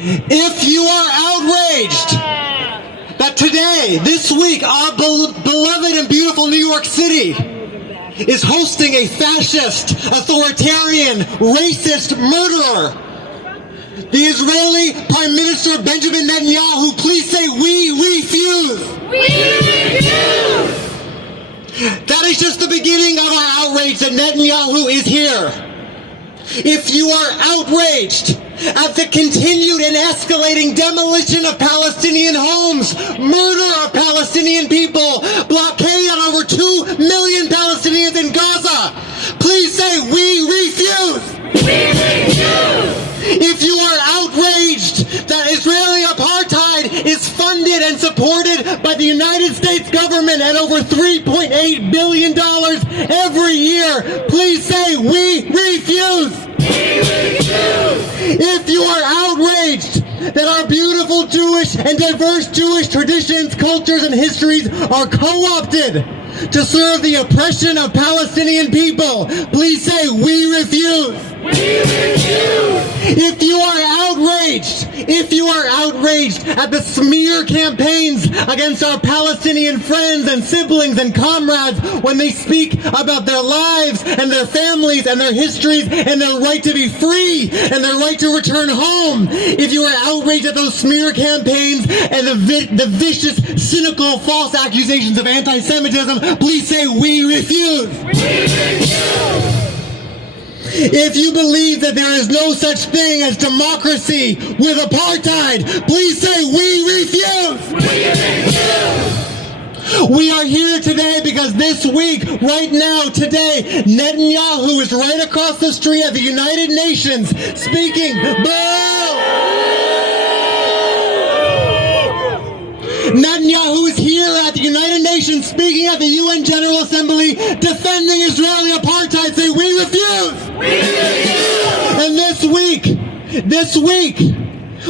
If you are outraged that today, this week, our beloved and beautiful New York City is hosting a fascist, authoritarian, racist murderer, the Israeli Prime Minister Benjamin Netanyahu, please say, we refuse. We refuse. That is just the beginning of our outrage that Netanyahu is here. If you are outraged at the continued and escalating demolition of Palestinian homes, murder of Palestinian people, blockade on over 2 million Palestinians in Gaza, please say, we refuse. We refuse. If you are outraged that Israeli apartheid is funded and supported by the United States government at over $3.8 billion every year, please say, we refuse. We refuse. If you are outraged that our beautiful Jewish and diverse Jewish traditions, cultures, and histories are co-opted to serve the oppression of Palestinian people, please say, we refuse. We refuse. If you are outraged at the smear campaigns against our Palestinian friends and siblings and comrades when they speak about their lives and their families and their histories and their right to be free and their right to return home, if you are outraged at those smear campaigns and the vicious, cynical, false accusations of anti-Semitism, please say, we refuse. We refuse. If you believe that there is no such thing as democracy with apartheid, please say, we refuse. We refuse. We are here today because this week, right now, today, Netanyahu is right across the street at the United Nations speaking, Netanyahu is here at the United Nations speaking at the UN General Assembly defending Israeli apartheid, saying, we refuse. We refuse. And this week,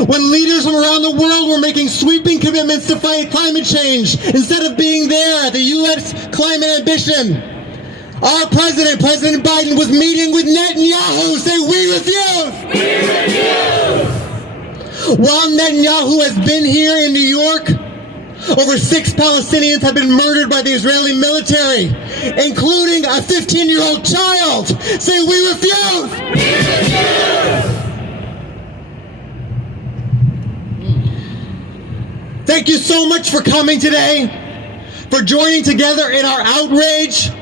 when leaders from around the world were making sweeping commitments to fight climate change, instead of being there at the U.S. climate ambition, our President Biden, was meeting with Netanyahu, saying, we refuse. We refuse. While Netanyahu has been here in New York, over 6 Palestinians have been murdered by the Israeli military, including a 15-year-old child. Say, we refuse! We refuse! Thank you so much for coming today, for joining together in our outrage,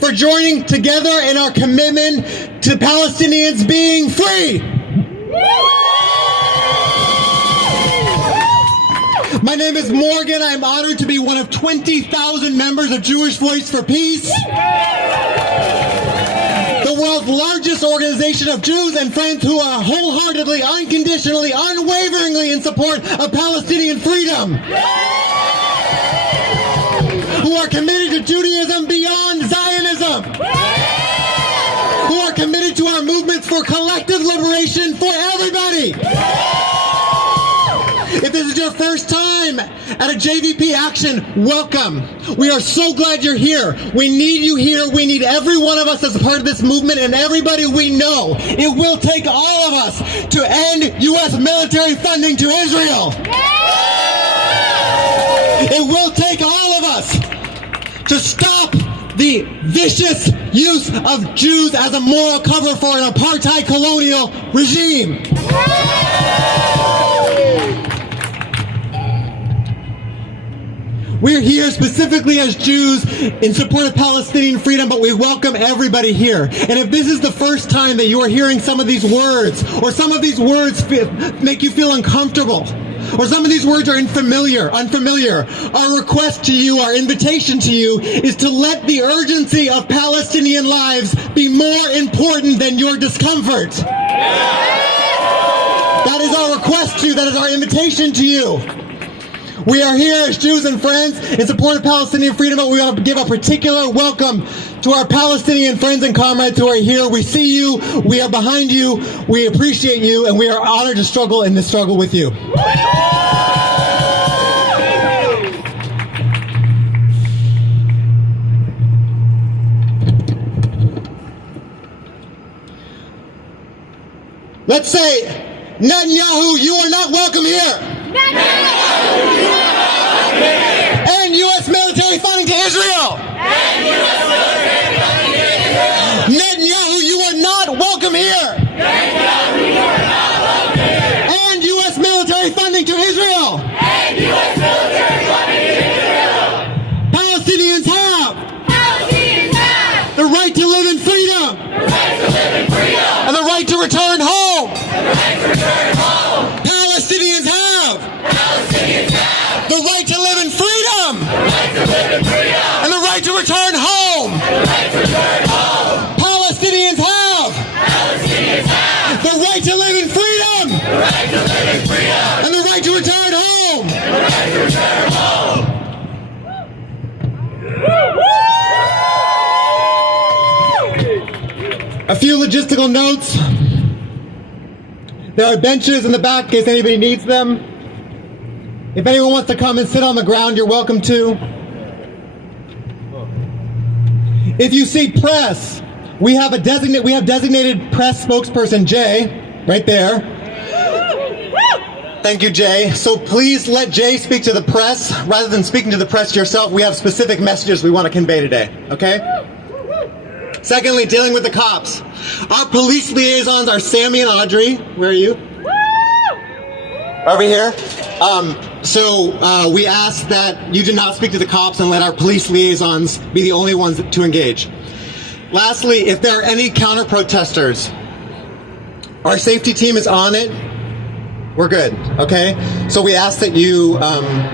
for joining together in our commitment to Palestinians being free. My name is Morgan. I'm honored to be one of 20,000 members of Jewish Voice for Peace, the world's largest organization of Jews and friends who are wholeheartedly, unconditionally, unwaveringly in support of Palestinian freedom, who are committed to Judaism beyond Zionism, who are committed to our movements for collective liberation for everybody. If this is your first time at a JVP action, welcome. We are so glad you're here. We need you here. We need every one of us as a part of this movement and everybody we know. It will take all of us to end U.S. military funding to Israel. It will take all of us to stop the vicious use of Jews as a moral cover for an apartheid colonial regime. We're here specifically as Jews in support of Palestinian freedom, but we welcome everybody here. And if this is the first time that you are hearing some of these words, or some of these words make you feel uncomfortable, or some of these words are unfamiliar, our request to you, our invitation to you, is to let the urgency of Palestinian lives be more important than your discomfort. That is our request to you, that is our invitation to you. We are here as Jews and friends in support of Palestinian freedom, but we want to give a particular welcome to our Palestinian friends and comrades who are here. We see you, we are behind you, we appreciate you, and we are honored to struggle in this struggle with you. Let's say Netanyahu, you are not welcome here. And U.S. military funding to Israel. Netanyahu, you are not welcome here. And U.S. military funding to Israel. Palestinians have the right to live in freedom. And the right to return home. Palestinians have the right to live in freedom. And the right to return home. Palestinians have the right to live in freedom. And the right to return home. A few logistical notes. There are benches in the back in case anybody needs them. If anyone wants to come and sit on the ground, you're welcome to. If you see press, we have designated press spokesperson Jay right there. Thank you, Jay. So please let Jay speak to the press rather than speaking to the press yourself. We have specific messages we want to convey today, okay? Secondly, dealing with the cops. Our police liaisons are Sammy and Audrey. Where are you? Over here. So we ask that you do not speak to the cops and let our police liaisons be the only ones to engage. Lastly, if there are any counter-protesters, our safety team is on it. We're good, okay? So we ask that you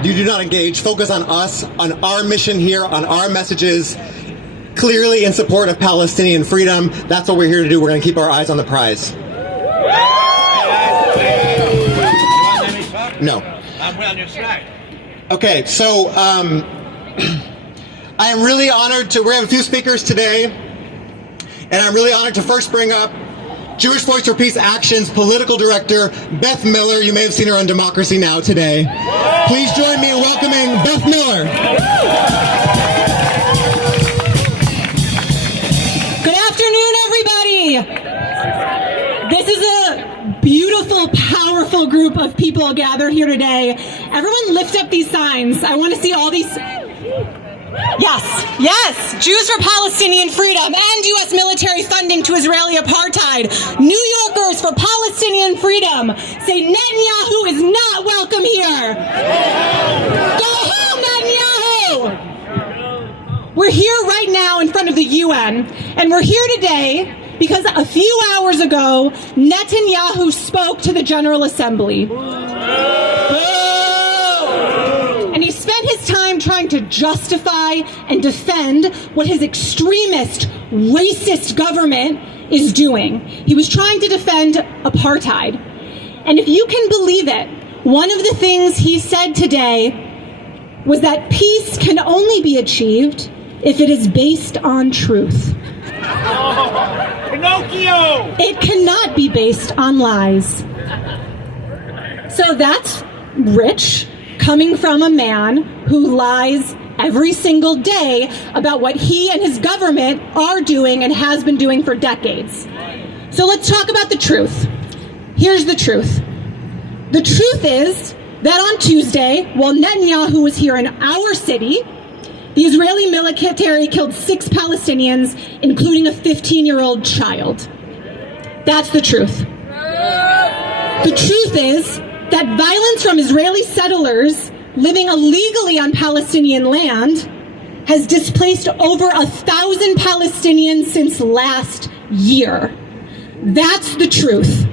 do not engage. Focus on us, on our mission here, on our messages, clearly in support of Palestinian freedom. That's what we're here to do. We're going to keep our eyes on the prize. No. I'm on your side. Okay, so I am really honored to, we have a few speakers today, and I'm really honored to first bring up Jewish Voice for Peace Action's political director, Beth Miller. You may have seen her on Democracy Now! Today. Please join me in welcoming Beth Miller. Good afternoon, everybody. This is a beautiful, powerful group of people gathered here today. Everyone lift up these signs. I want to see all these. Yes, Jews for Palestinian freedom and U.S. military funding to Israeli apartheid. New Yorkers for Palestinian freedom. Say Netanyahu is not welcome here. Go home, Netanyahu! We're here right now in front of the UN, and we're here today because a few hours ago, Netanyahu spoke to the General Assembly. And he spent his time trying to justify and defend what his extremist, racist government is doing. He was trying to defend apartheid. And if you can believe it, one of the things he said today was that peace can only be achieved if it is based on truth. Pinocchio! It cannot be based on lies. So that's rich, coming from a man who lies every single day about what he and his government are doing and has been doing for decades. So let's talk about the truth. Here's the truth. The truth is that on Tuesday, while Netanyahu was here in our city, the Israeli military killed 6 Palestinians, including a 15-year-old child. That's the truth. The truth is that violence from Israeli settlers living illegally on Palestinian land has displaced over 1,000 Palestinians since last year. That's the truth.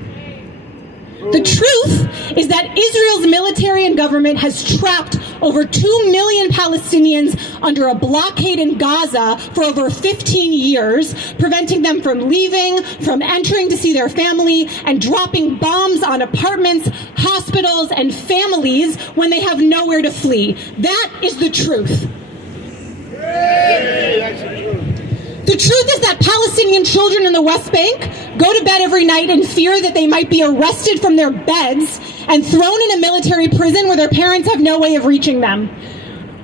The truth is that Israel's military and government has trapped over 2 million Palestinians under a blockade in Gaza for over 15 years, preventing them from leaving, from entering to see their family, and dropping bombs on apartments, hospitals, and families when they have nowhere to flee. That is the truth. The truth is that Palestinian children in the West Bank go to bed every night in fear that they might be arrested from their beds and thrown in a military prison where their parents have no way of reaching them.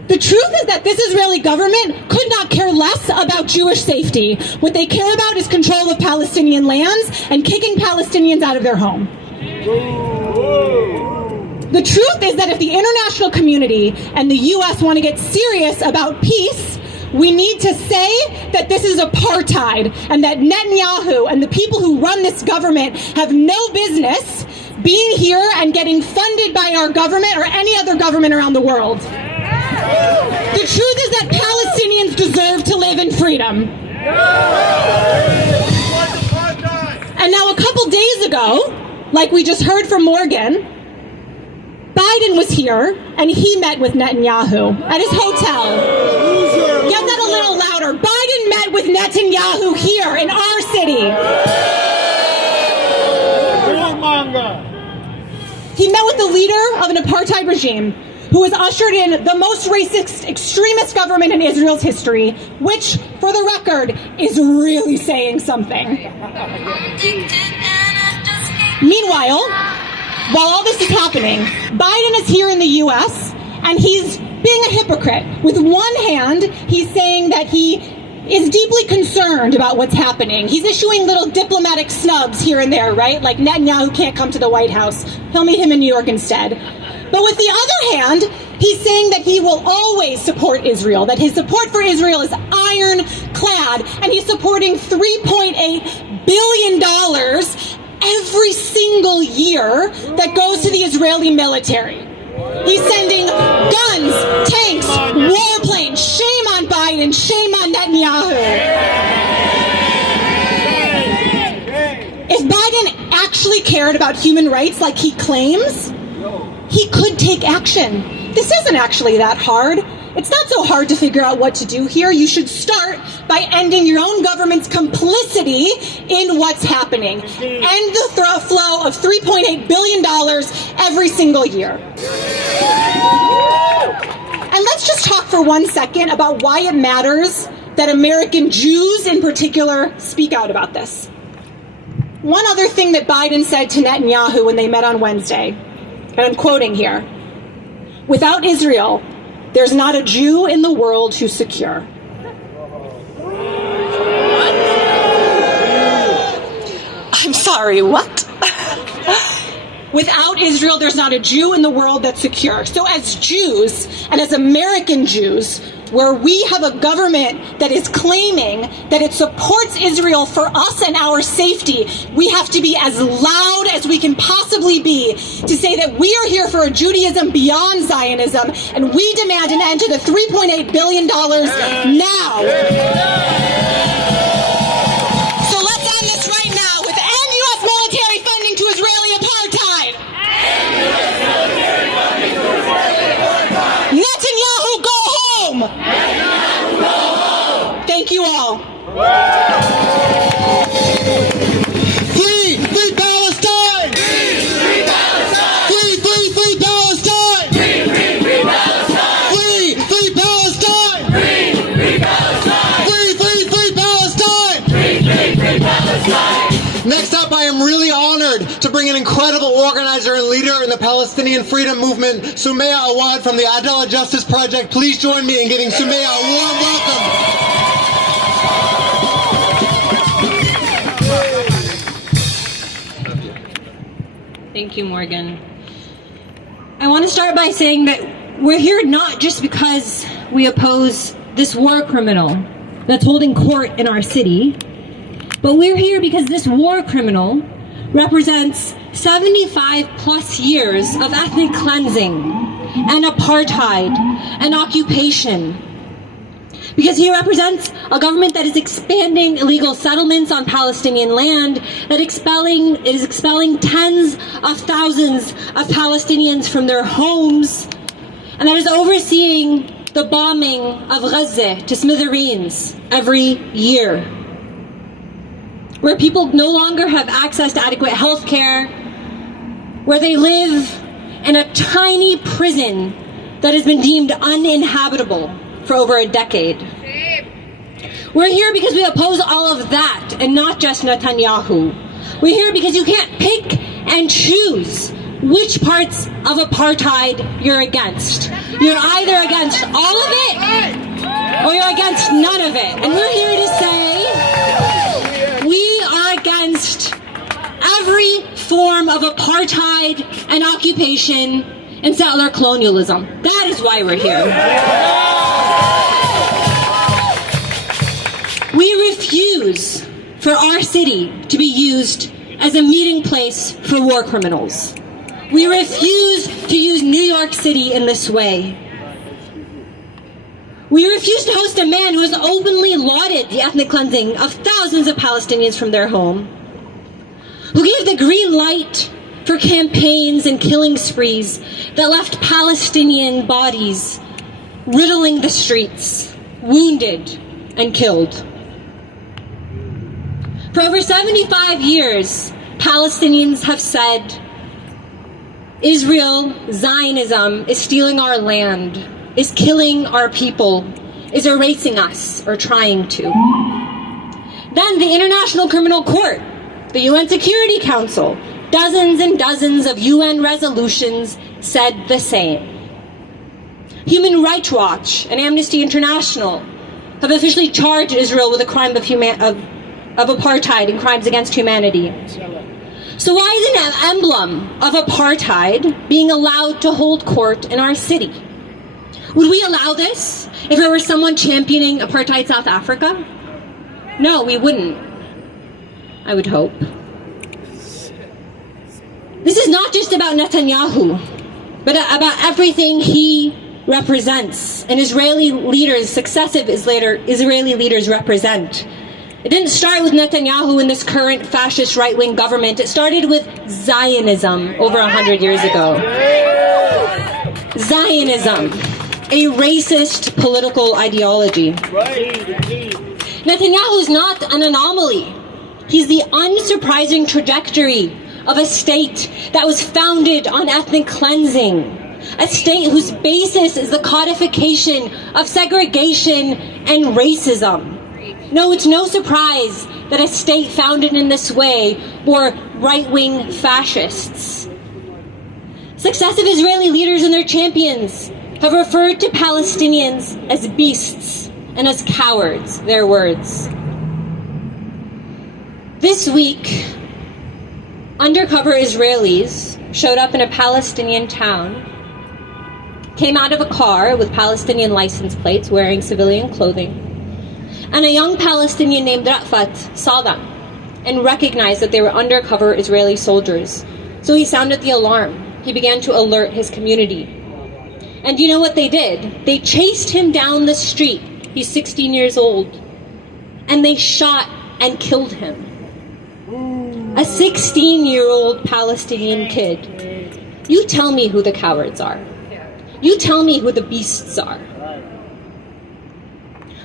The truth is that this Israeli government could not care less about Jewish safety. What they care about is control of Palestinian lands and kicking Palestinians out of their home. The truth is that if the international community and the U.S. want to get serious about peace, we need to say that this is apartheid and that Netanyahu and the people who run this government have no business being here and getting funded by our government or any other government around the world. The truth is that Palestinians deserve to live in freedom. And now a couple days ago, like we just heard from Morgan, Biden was here and he met with Netanyahu at his hotel. Get that a little louder. Biden met with Netanyahu here in our city. He met with the leader of an apartheid regime who has ushered in the most racist, extremist government in Israel's history, which, for the record, is really saying something. Meanwhile, while all this is happening, Biden is here in the U.S., and he's being a hypocrite. With one hand, he's saying that he is deeply concerned about what's happening. He's issuing little diplomatic snubs here and there, right? Like Netanyahu can't come to the White House. He'll meet him in New York instead. But with the other hand, he's saying that he will always support Israel, that his support for Israel is ironclad, and he's supporting $3.8 billion every single year that goes to the Israeli military. He's sending guns, tanks, warplanes. Shame on Biden, shame on Netanyahu. If Biden actually cared about human rights like he claims, he could take action. This isn't actually that hard. It's not so hard to figure out what to do here. You should start by ending your own government's complicity in what's happening. End the flow of $3.8 billion every single year. And let's just talk for 1 second about why it matters that American Jews in particular speak out about this. One other thing that Biden said to Netanyahu when they met on Wednesday, and I'm quoting here, "Without Israel, there's not a Jew in the world who's secure." I'm sorry, what? Without Israel, there's not a Jew in the world that's secure. So as Jews, and as American Jews, where we have a government that is claiming that it supports Israel for us and our safety, we have to be as loud as we can possibly be to say that we are here for a Judaism beyond Zionism, and we demand an end to the $3.8 billion now. So let's end this right now with end U.S. military funding to Israeli apartheid. Netanyahu, go home! Thank you all. Free Palestine! Free Palestine! Free Palestine! Free Palestine! Free Palestine! Free Palestine! Free Palestine! Free Palestine! Next up, I am really honored to bring an incredible organizer and leader in the Palestinian freedom movement, Sumaya Awad from the Adala Justice Project. Please join me in giving Sumaya a warm welcome. Thank you, Morgan. I want to start by saying that we're here not just because we oppose this war criminal that's holding court in our city, but we're here because this war criminal represents 75 plus years of ethnic cleansing and apartheid and occupation. Because he represents a government that is expanding illegal settlements on Palestinian land, that is expelling tens of thousands of Palestinians from their homes, and that is overseeing the bombing of Gaza to smithereens every year, where people no longer have access to adequate health care, where they live in a tiny prison that has been deemed uninhabitable for over a decade. We're here because we oppose all of that and not just Netanyahu. We're here because you can't pick and choose which parts of apartheid you're against. You're either against all of it or you're against none of it. And we're here to say we are against every form of apartheid and occupation and settler colonialism. That is why we're here. We refuse for our city to be used as a meeting place for war criminals. We refuse to use New York City in this way. We refuse to host a man who has openly lauded the ethnic cleansing of thousands of Palestinians from their home, who gave the green light for campaigns and killing sprees that left Palestinian bodies riddling the streets, wounded and killed. For over 75 years, Palestinians have said, Israel, Zionism, is stealing our land, is killing our people, is erasing us, or trying to. Then the International Criminal Court, the UN Security Council, dozens and dozens of UN resolutions said the same. Human Rights Watch and Amnesty International have officially charged Israel with a crime of apartheid and crimes against humanity. So why is an emblem of apartheid being allowed to hold court in our city? Would we allow this if it were someone championing apartheid South Africa? No, we wouldn't. I would hope. This is not just about Netanyahu, but about everything he represents and Israeli leaders, successive Israeli leaders represent. It didn't start with Netanyahu and this current fascist right-wing government. It started with Zionism over 100 years ago. Zionism, a racist political ideology. Netanyahu is not an anomaly. He's the unsurprising trajectory of a state that was founded on ethnic cleansing, a state whose basis is the codification of segregation and racism. No, it's no surprise that a state founded in this way were right-wing fascists. Successive Israeli leaders and their champions have referred to Palestinians as beasts and as cowards, their words. This week, undercover Israelis showed up in a Palestinian town, came out of a car with Palestinian license plates wearing civilian clothing, and a young Palestinian named Rafat saw them and recognized that they were undercover Israeli soldiers. So he sounded the alarm. He began to alert his community. And you know what they did? They chased him down the street. He's 16 years old. And they shot and killed him. A 16-year-old Palestinian kid. You tell me who the cowards are. You tell me who the beasts are.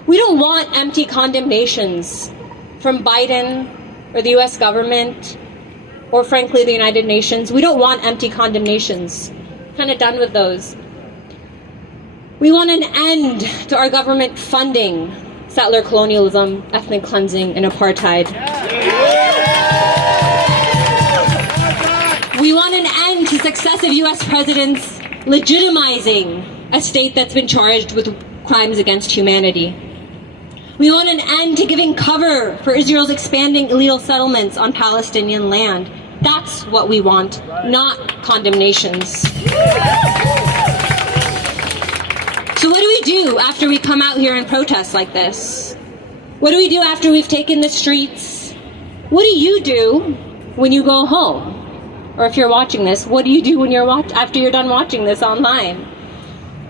We don't want empty condemnations from Biden or the US government or, frankly, the United Nations. We don't want empty condemnations. Kind of done with those. We want an end to our government funding settler colonialism, ethnic cleansing, and apartheid. We want an end to successive US presidents legitimizing a state that's been charged with crimes against humanity. We want an end to giving cover for Israel's expanding illegal settlements on Palestinian land. That's what we want, not condemnations. So what do we do after we come out here and protest like this? What do we do after we've taken the streets? What do you do when you go home? Or if you're watching this, what do you do when after you're done watching this online?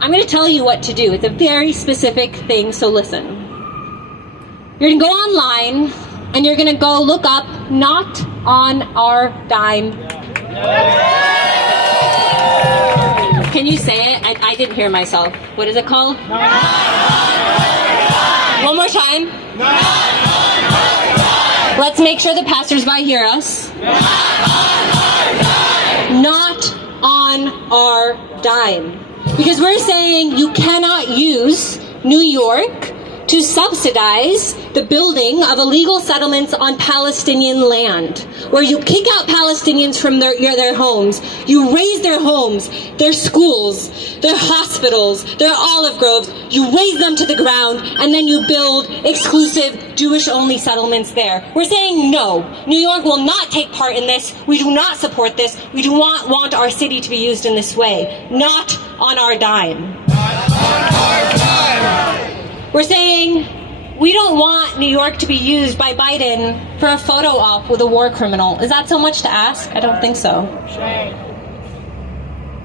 I'm going to tell you what to do. It's a very specific thing, so listen. You're going to go online, and you're going to go look up Not on Our Dime. Can you say it? I didn't hear myself. What is it called? One more time. Let's make sure the passersby hear us. Not on our dime. Because we're saying you cannot use New York to subsidize the building of illegal settlements on Palestinian land, where you kick out Palestinians from their homes, you raise their homes, their schools, their hospitals, their olive groves, you raise them to the ground, and then you build exclusive Jewish-only settlements there. We're saying no. New York will not take part in this. We do not support this. We do not want our city to be used in this way. Not on our dime. We're saying we don't want New York to be used by Biden for a photo op with a war criminal. Is that so much to ask? I don't think so.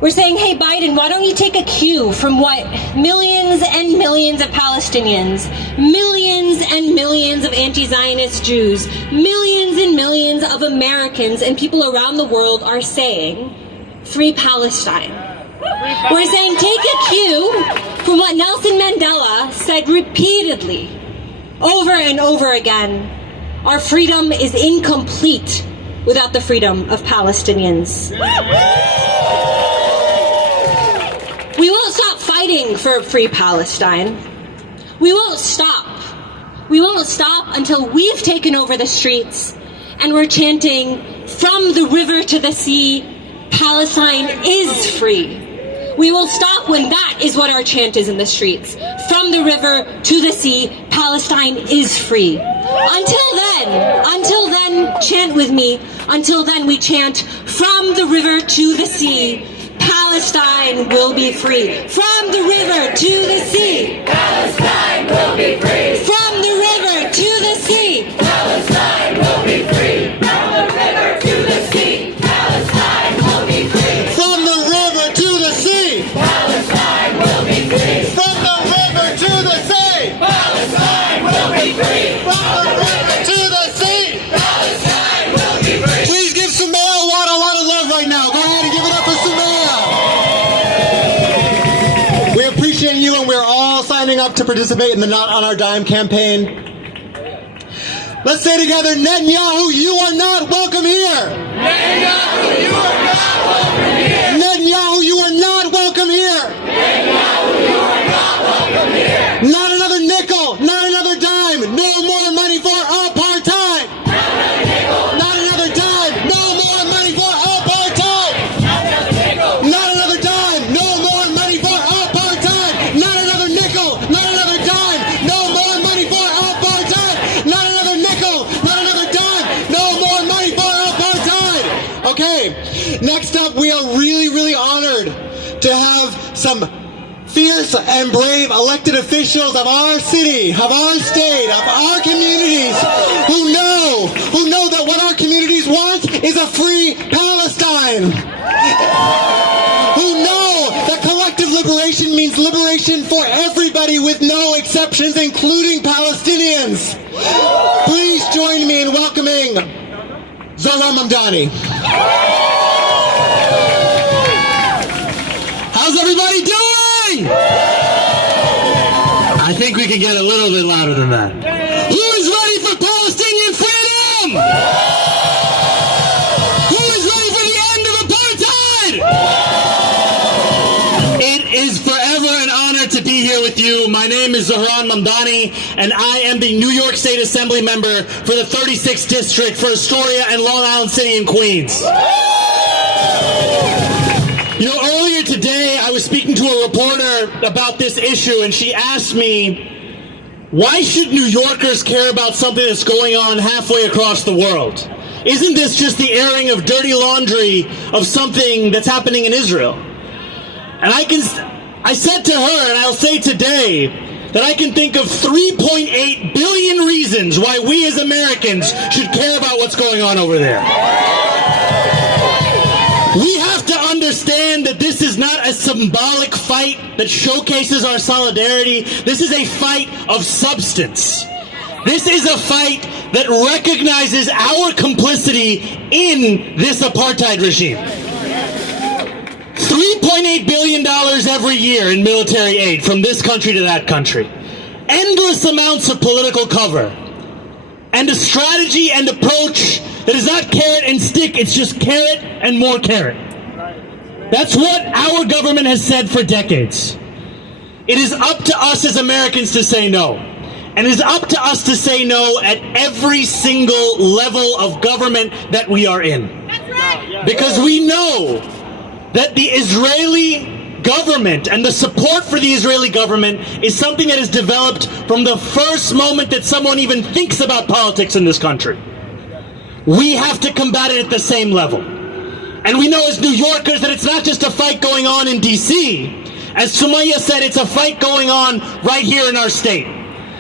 We're saying, hey, Biden, why don't you take a cue from what millions and millions of Palestinians, millions and millions of anti-Zionist Jews, millions and millions of Americans and people around the world are saying, free Palestine. We're saying take a cue from what Nelson Mandela said repeatedly, over and over again. Our freedom is incomplete without the freedom of Palestinians. We won't stop fighting for a free Palestine. We won't stop. We won't stop until we've taken over the streets and we're chanting, from the river to the sea, Palestine is free. We will stop when that is what our chant is in the streets. From the river to the sea, Palestine is free. Until then, chant with me. Until then, we chant, from the river to the sea, Palestine will be free. From the river to the sea, Palestine will be free. from the river to the sea, Palestine will be free. From the river to the sea, Palestine will be free. From the river to the sea! Palestine will be free. From the river to the sea! Palestine will be free. From the river to the sea! Palestine will be free. Please give Sumaya Awad a lot of love right now. Go ahead and give it up for Sumaya. We appreciate you, and we're all signing up to participate in the Not on Our Dime campaign. Let's say together, Netanyahu, you are not welcome here. Netanyahu, you are not welcome here. Netanyahu, you are not welcome here. Netanyahu, you are not welcome here. Not another nickel, not another dime, no more money for apartheid. Not another dime, no more money for apartheid. Not another dime, no more money for apartheid. Not another nickel, not another dime, no more money for apartheid. Not another nickel, not another dime, no more money for apartheid. Okay, next up, we are really honored to have some fierce and brave elected officials of our city, of our state, of our communities, who know that what our communities want is a free Palestine. Who know that collective liberation means liberation for everybody with no exceptions, including Palestinians. Please join me in welcoming Zahra Mamdani. How's everybody doing? I think we can get a little bit louder than that. Who is ready for Palestinian freedom? Who is ready for the end of apartheid? It is forever an honor to be here with you. My name is Zahra Mamdani, and I am the New York State Assembly member for the 36th District for Astoria and Long Island City and Queens. You know, earlier today, I was speaking to a reporter about this issue, and she asked me, why should New Yorkers care about something that's going on halfway across the world? Isn't this just the airing of dirty laundry of something that's happening in Israel? And I said to her, and I'll say today, that I can think of 3.8 billion reasons why we as Americans should care about what's going on over there. We have to understand that this is not a symbolic fight that showcases our solidarity. This is a fight of substance. This is a fight that recognizes our complicity in this apartheid regime. $3.8 billion every year in military aid from this country to that country. Endless amounts of political cover. And a strategy and approach that is not carrot and stick, it's just carrot and more carrot. That's what our government has said for decades. It is up to us as Americans to say no. And it's up to us to say no at every single level of government that we are in. Because we know that the Israeli government and the support for the Israeli government is something that is developed from the first moment that someone even thinks about politics in this country. We have to combat it at the same level. And we know as New Yorkers that it's not just a fight going on in D.C. As Sumaya said, it's a fight going on right here in our state.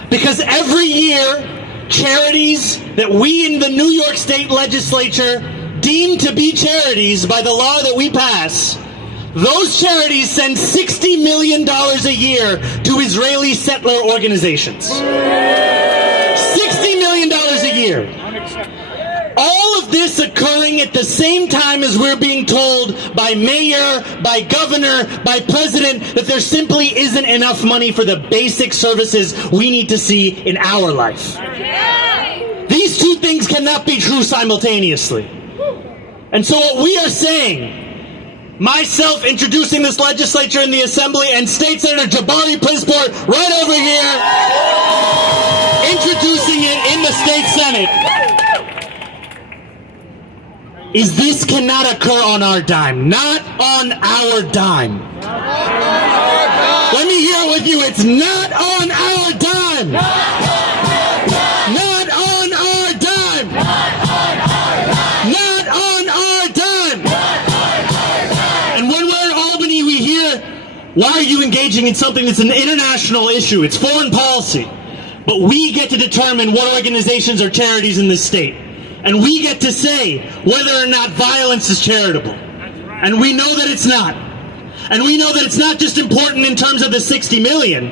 Because every year, charities that we in the New York State legislature deem to be charities by the law that we pass, those charities send $60 million a year to Israeli settler organizations. $60 million a year. All of this occurring at the same time as we're being told by mayor, by governor, by president that there simply isn't enough money for the basic services we need to see in our life. These two things cannot be true simultaneously. And so what we are saying, myself introducing this legislature in the Assembly and State Senator Jabari Brisport right over here introducing it in the State Senate, is this cannot occur on our dime. Not on our dime. Let me hear it with you. It's not on our dime. Not on our dime. Not on our dime. And when we're in Albany, we hear, why are you engaging in something that's an international issue? It's foreign policy. But we get to determine what organizations are charities in this state. And we get to say whether or not violence is charitable. And we know that it's not. And we know that it's not just important in terms of the 60 million.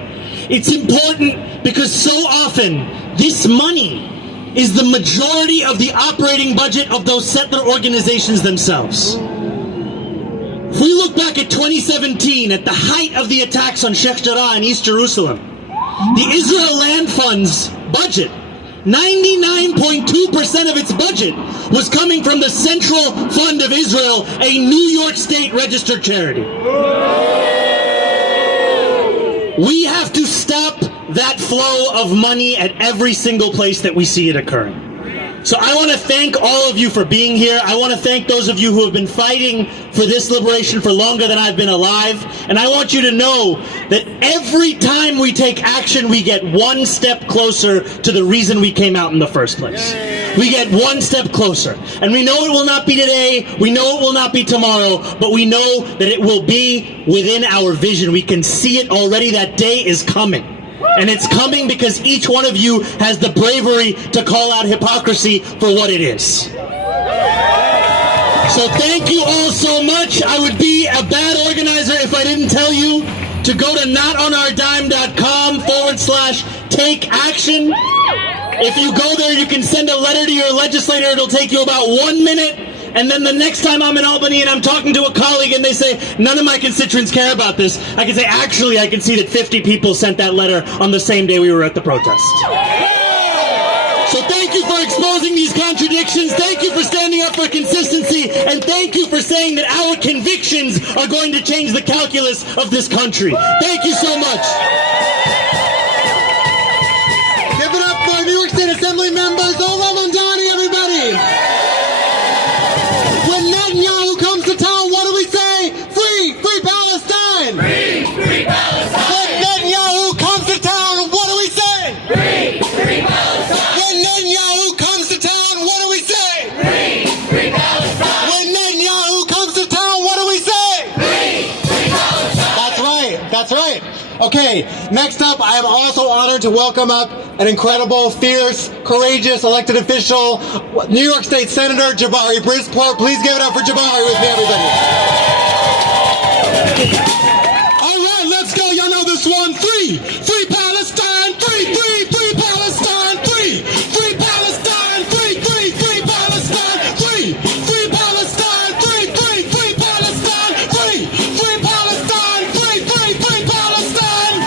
It's important because so often this money is the majority of the operating budget of those settler organizations themselves. If we look back at 2017, at the height of the attacks on Sheikh Jarrah in East Jerusalem, the Israel Land Fund's budget, 99.2% of its budget was coming from the Central Fund of Israel, a New York State registered charity. We have to stop that flow of money at every single place that we see it occurring. So I want to thank all of you for being here. I want to thank those of you who have been fighting for this liberation for longer than I've been alive. And I want you to know that every time we take action, we get one step closer to the reason we came out in the first place. We get one step closer. And we know it will not be today. We know it will not be tomorrow. But we know that it will be within our vision. We can see it already. That day is coming. And it's coming because each one of you has the bravery to call out hypocrisy for what it is. So thank you all so much. I would be a bad organizer if I didn't tell you to go to notonourdime.com/take action. If you go there, you can send a letter to your legislator. It'll take you about 1 minute. And then the next time I'm in Albany and I'm talking to a colleague and they say, none of my constituents care about this, I can say, actually, I can see that 50 people sent that letter on the same day we were at the protest. So thank you for exposing these contradictions. Thank you for standing up for consistency. And thank you for saying that our convictions are going to change the calculus of this country. Thank you so much. Give it up for New York State Assembly members. Olam Madmani, everybody. When Netanyahu comes to town, what do we say? Free, free Palestine. Free, free Palestine. When Netanyahu comes to town, what do we say? Free, free Palestine. When Netanyahu comes to town, what do we say? Free, free Palestine. When Netanyahu comes to town, what do we say? Free, free Palestine. That's right. That's right. Okay, next up, I am also honored to welcome up an incredible, fierce, courageous elected official, New York State Senator Jabari Brisport. Please give it up for Jabari with me, everybody. All right, let's go. Y'all know this one. Free, free Palestine. Free, free, free Palestine. Free, free Palestine. Free, free, free Palestine. Free, free Palestine. Free, free, free Palestine. Free, free Palestine. Free, free, free Palestine.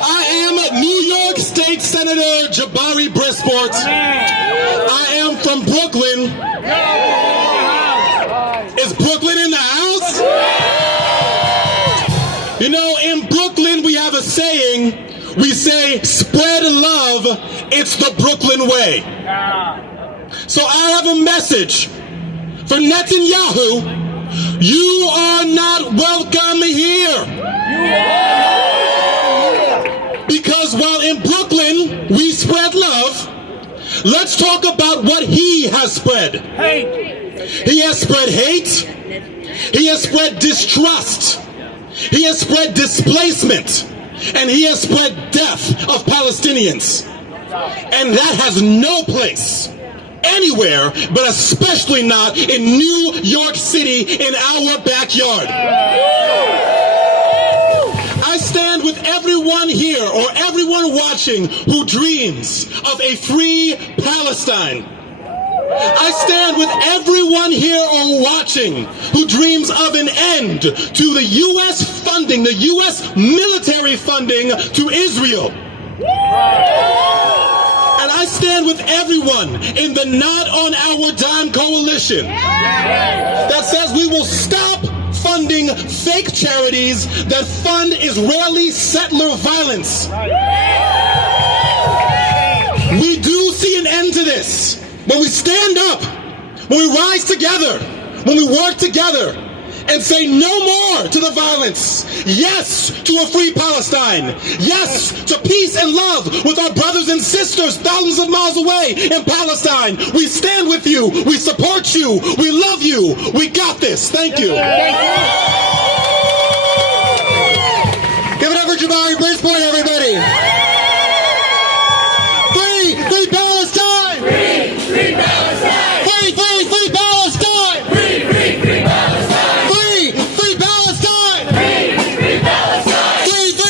I am New York State Senator Jabari Brisport. I am from Brooklyn. Is Brooklyn in the house? You know, in Brooklyn we have a saying. We say, spread love, it's the Brooklyn way. So I have a message for Netanyahu. You are not welcome here. Because while in Brooklyn we spread love, let's talk about what he has spread. He has spread hate. He has spread distrust. He has spread displacement. And he has spread death of Palestinians. And that has no place anywhere, but especially not in New York City in our backyard. I stand with everyone here or everyone watching who dreams of a free Palestine. I stand with everyone here or watching who dreams of an end to the U.S. funding, the U.S. military funding to Israel. And I stand with everyone in the Not on Our Dime coalition that says we will stop funding fake charities that fund Israeli settler violence. We do see an end to this when we stand up, when we rise together, when we work together and say no more to the violence. Yes to a free Palestine. Yes to peace and love with our brothers and sisters thousands of miles away in Palestine. We stand with you. We support you. We love you. We got this. Thank you. Give it up for Jabari Brisport, everybody. Free Palestine! Free Palestine! Free Palestine! Free Palestine! Free Palestine! Free Palestine! Free Palestine! Free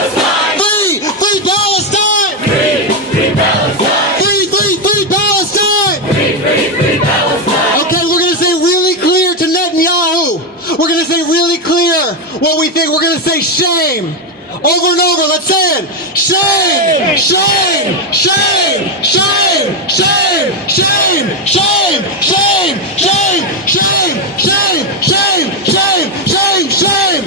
Palestine! Free Palestine! Free Palestine! Free Palestine! Free Palestine! Okay, we're going to say really clear to Netanyahu. We're going to say really clear what we think. We're going to say shame. Over and over, let's say it. Shame! Shame! Shame! Shame! Shame! Shame! Shame! Shame! Shame! Shame! Shame! Shame! Shame! Shame! Shame!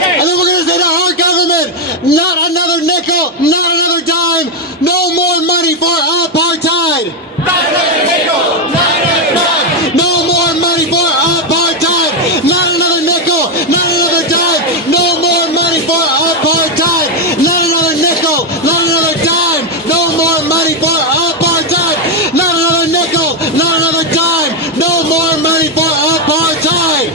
And then we're going to say to our government, not another nickel, not another dime, no more money for apartheid. Not another nickel! Not another dime! No more money for apartheid. Not another nickel, not another dime, no more money for apartheid. Not another nickel, not another dime, no more money for apartheid. Not another nickel, not another dime, no more money for apartheid.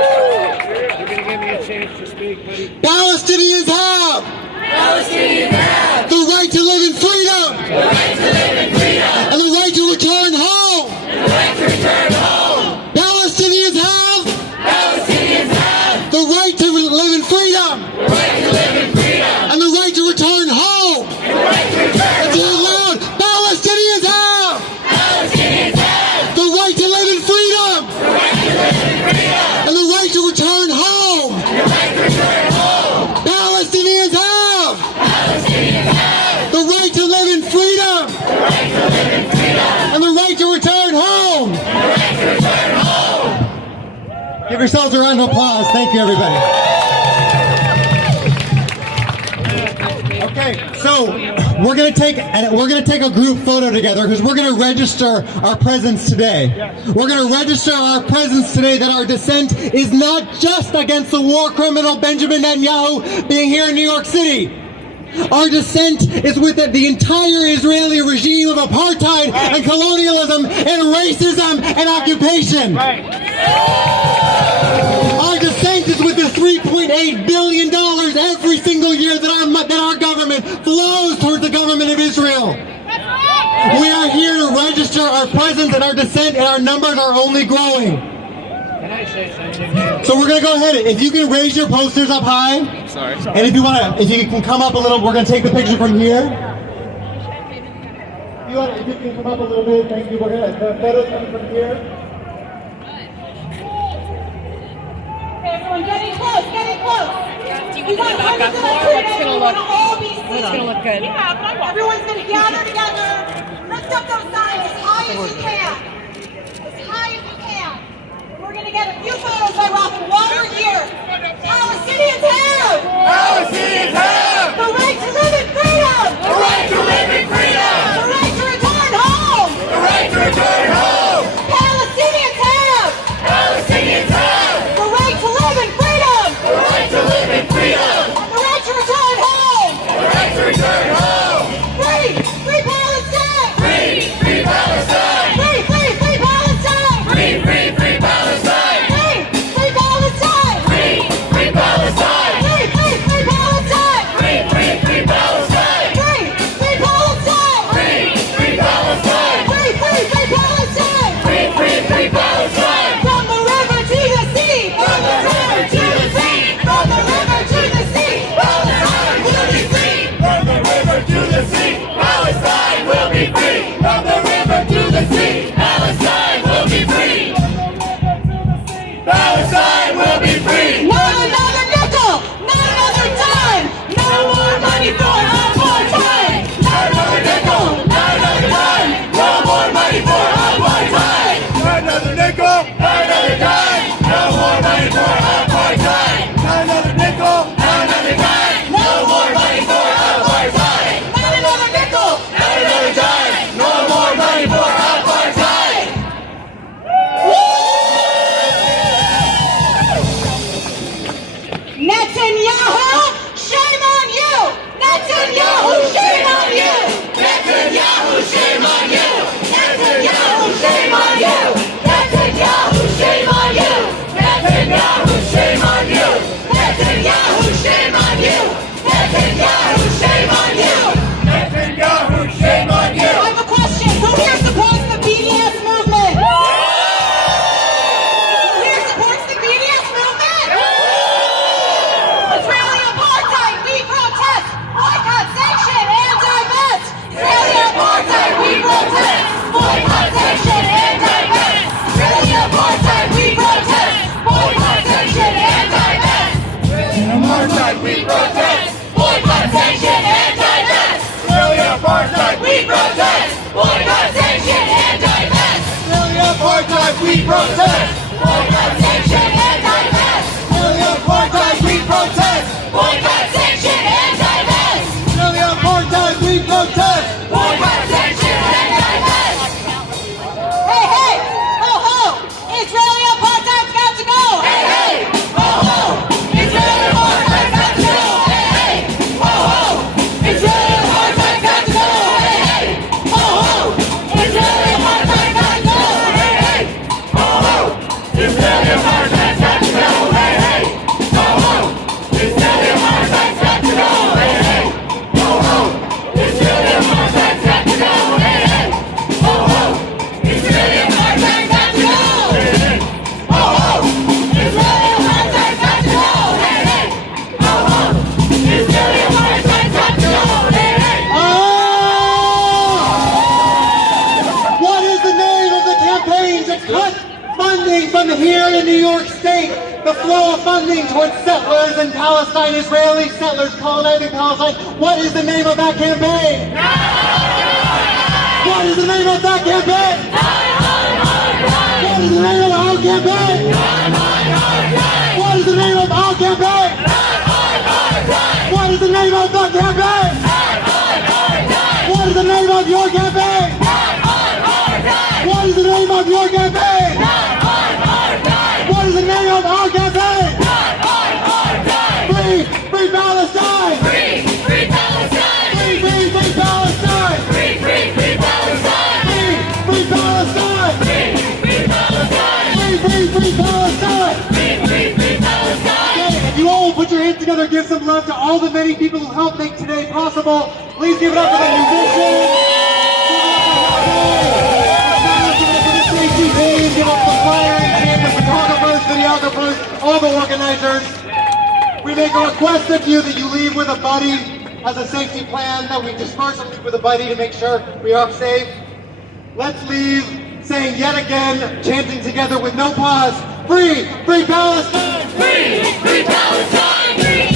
You're gonna give me a chance to speak, buddy. Palestinians have Palestinians have the right to live in freedom the right to live in freedom and the right to return home. and the right to return home. Palestinians have Palestinians have the right to live in freedom the right to live in freedom and the right to return home. and the right to return Let's hear it home. loud. Palestinians have Palestinians have the right to live in freedom the right to live in freedom and the right to return home. and the right to return home. Palestinians have Palestinians have the right to live in freedom the right to live in freedom and the right to return home. and the right to return home. Give yourselves a round of applause. Thank you, everybody. Okay, so we're gonna take a group photo together because we're gonna register our presence today. We're gonna register our presence today that our dissent is not just against the war criminal Benjamin Netanyahu being here in New York City. Our dissent is with the entire Israeli regime of apartheid and colonialism and racism and occupation. Our dissent is with the $3.8 billion every single year that our government flows towards the government of Israel. We are here to register our presence and our dissent, and our numbers are only growing. Can I say something? So we're gonna go ahead. If you can raise your posters up high, and if you can come up a little, we're gonna take the picture from here. If you can come up a little bit, thank you. We're gonna the photos coming from here. Everyone, getting close, getting close. We want hundreds of us here today. We want to all be seen. It's going to look good. Yeah, everyone's going to gather together. Lift up those signs as high as you can. As high as you can. We're going to get a few photos by rocking while we're here. Palestinians have have! Palestinians have! The right to live in freedom! The right to live in freedom! The right to return home! The right to return home! Palestinians have! Palestinians have! The right to live in freedom! The right to live in freedom! The right to return home! The right to return home! Free! Free Palestine! Free! Free Palestine! Free! Free! Free Palestine! Free! Free! Free Palestine! Free! Free Palestine! Free! Free Palestine! Free! Free! Free Palestine! Free! Free! Free Palestine! Free! Free Palestine! Free! Free Palestine! Free! Free! Free Palestine! Free! Free! Free Palestine! From the river to the sea! From the river to the sea! From the river to the sea! Palestine will be free! From the river to the sea! Palestine will be free! From the river to the sea! Palestine will be free! Palestine will be free! Not another nickel! Not another dime! No more money for apartheid! Not another nickel! Not another dime! No more money for apartheid! Not another nickel! Not another dime! No more money for apartheid! Not another nickel! Not another dime! No more money for apartheid! Not another nickel! Not another dime! No more money for apartheid! Netanyahu, shame on you! Netanyahu, shame on you! Netanyahu, shame on you! Netanyahu, shame on you! Netanyahu, shame on you! Netanyahu, shame on you! Netanyahu, shame on you! Netanyahu, shame on you! Netanyahu, shame on you! I have a question. Who here supports the BDS movement? Who here supports the BDS movement? Israeli apartheid, we protest! Boycott, sanction, and divest! Israeli apartheid, we protest! Boycott, sanction, and divest! Israeli apartheid, we protest! Boycott, sanction, and divest! Apartheid, we protest! Boycott, sanction, and divest! Israeli apartheid, we protest! Boycott, sanction, and divest! Israeli apartheid, we protest! Boycott, sanction, and divest! Israeli apartheid, we protest! Boycott, sanction, and divest! Israeli apartheid, we protest! Boycott, sanction, and divest! Hey, hey! Ho, ho! Israeli apartheid's got to go! Hey, hey! Ho, ho! Israeli apartheid got to go! Hey, hey! Ho, ho! Israeli apartheid got to go! Hey, hey! Ho, ho! Israeli apartheid got to go! Hey, hey! Ho, ho! Israeli apartheid got to go! Hey, hey! Ho, ho! Israeli apartheid got to go! Hey, hey! Ho, ho! Israeli apartheid got to go! Hey, hey! Ho, ho! Israeli apartheid got to go! Hey, hey! Ho, ho! Israeli apartheid got to go! Hey, hey! Ho, ho! Israeli apartheid got to go! Hey, hey! What is the name of the campaign to cut funding from here in New York State? The flow of funding towards settlers in Palestine, Israeli settlers colonizing Palestine. What is the name of that campaign? What is the name of that campaign? What is the name of our campaign? What is the name of our campaign? What is the name of the campaign? What is the name of your campaign? What is the name of your campaign? What is the name of our campaign? Free, free Palestine! Free! Free Palestine! Free, free, free Palestine! Free! Free! Free Palestine! Free, free Palestine! Free! Free Palestine! Free, free, free Palestine! Free! Free! Free Palestine! Okay, if you all put your hands together, give some love to all the many people who helped make today possible. Please give it up for the musicians. Give up the flyers, and the photographers, videographers, all the organizers. We make a request of you that you leave with a buddy as a safety plan, that we disperse and leave with a buddy to make sure we are safe. Let's leave saying yet again, chanting together with no pause, free, free Palestine! Free! Free Palestine! Free!